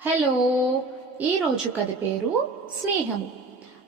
Hello. ఈరోజు కథ పేరు స్నేహము.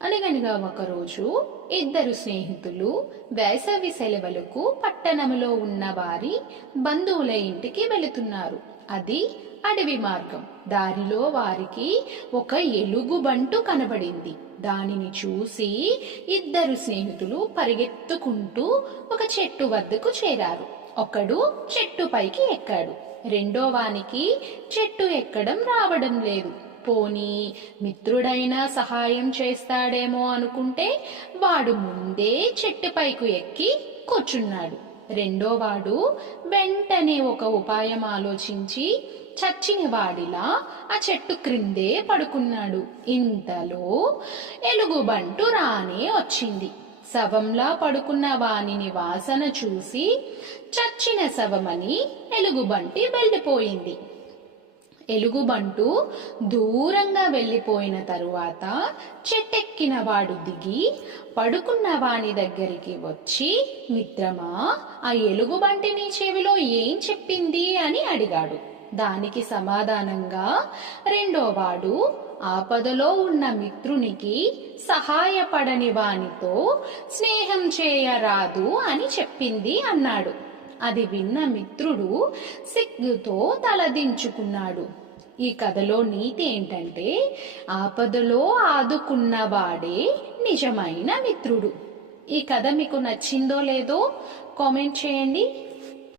అనగనగా ఒకరోజు ఇద్దరు స్నేహితులు వేసవి సెలవులకు పట్టణంలో ఉన్న వారి బంధువుల ఇంటికి వెళుతున్నారు. అది అడవి మార్గం. దారిలో వారికి ఒక ఎలుగుబంటు కనబడింది. దానిని చూసి ఇద్దరు స్నేహితులు పరిగెత్తుకుంటూ ఒక చెట్టు వద్దకు చేరారు. ఒకడు చెట్టు పైకి ఎక్కాడు. రెండో వానికి చెట్టు ఎక్కడం రావడం లేదు. పోనీ మిత్రుడైనా సహాయం చేస్తాడేమో అనుకుంటే వాడు ముందే చెట్టుపైకి ఎక్కి కూర్చున్నాడు. రెండో వాడు వెంటనే ఒక ఉపాయం ఆలోచించి చచ్చిన వాడిలా ఆ చెట్టు క్రిందే పడుకున్నాడు. ఇంతలో ఎలుగుబంటు రానే వచ్చింది. శవంలా పడుకున్న వానిని వాసన చూసి చచ్చిన శవమని ఎలుగుబంటి వెళ్ళిపోయింది. ఎలుగుబంటు దూరంగా వెళ్ళిపోయిన తరువాత చెట్టెక్కిన వాడు దిగి పడుకున్న వాని దగ్గరికి వచ్చి, మిత్రమా, ఆ ఎలుగుబంటి నీ చెవిలో ఏం చెప్పింది అని అడిగాడు. దానికి సమాధానంగా రెండోవాడు ఆపదలో ఉన్న మిత్రునికి సహాయపడని వానితో స్నేహం చేయరాదు అని చెప్పింది అన్నాడు. అది విన్న మిత్రుడు సిగ్గుతో తలదించుకున్నాడు. ఈ కథలో నీతి ఏంటంటే, ఆపదలో ఆదుకున్నవాడే నిజమైన మిత్రుడు. ఈ కథ మీకు నచ్చిందో లేదో కామెంట్ చేయండి.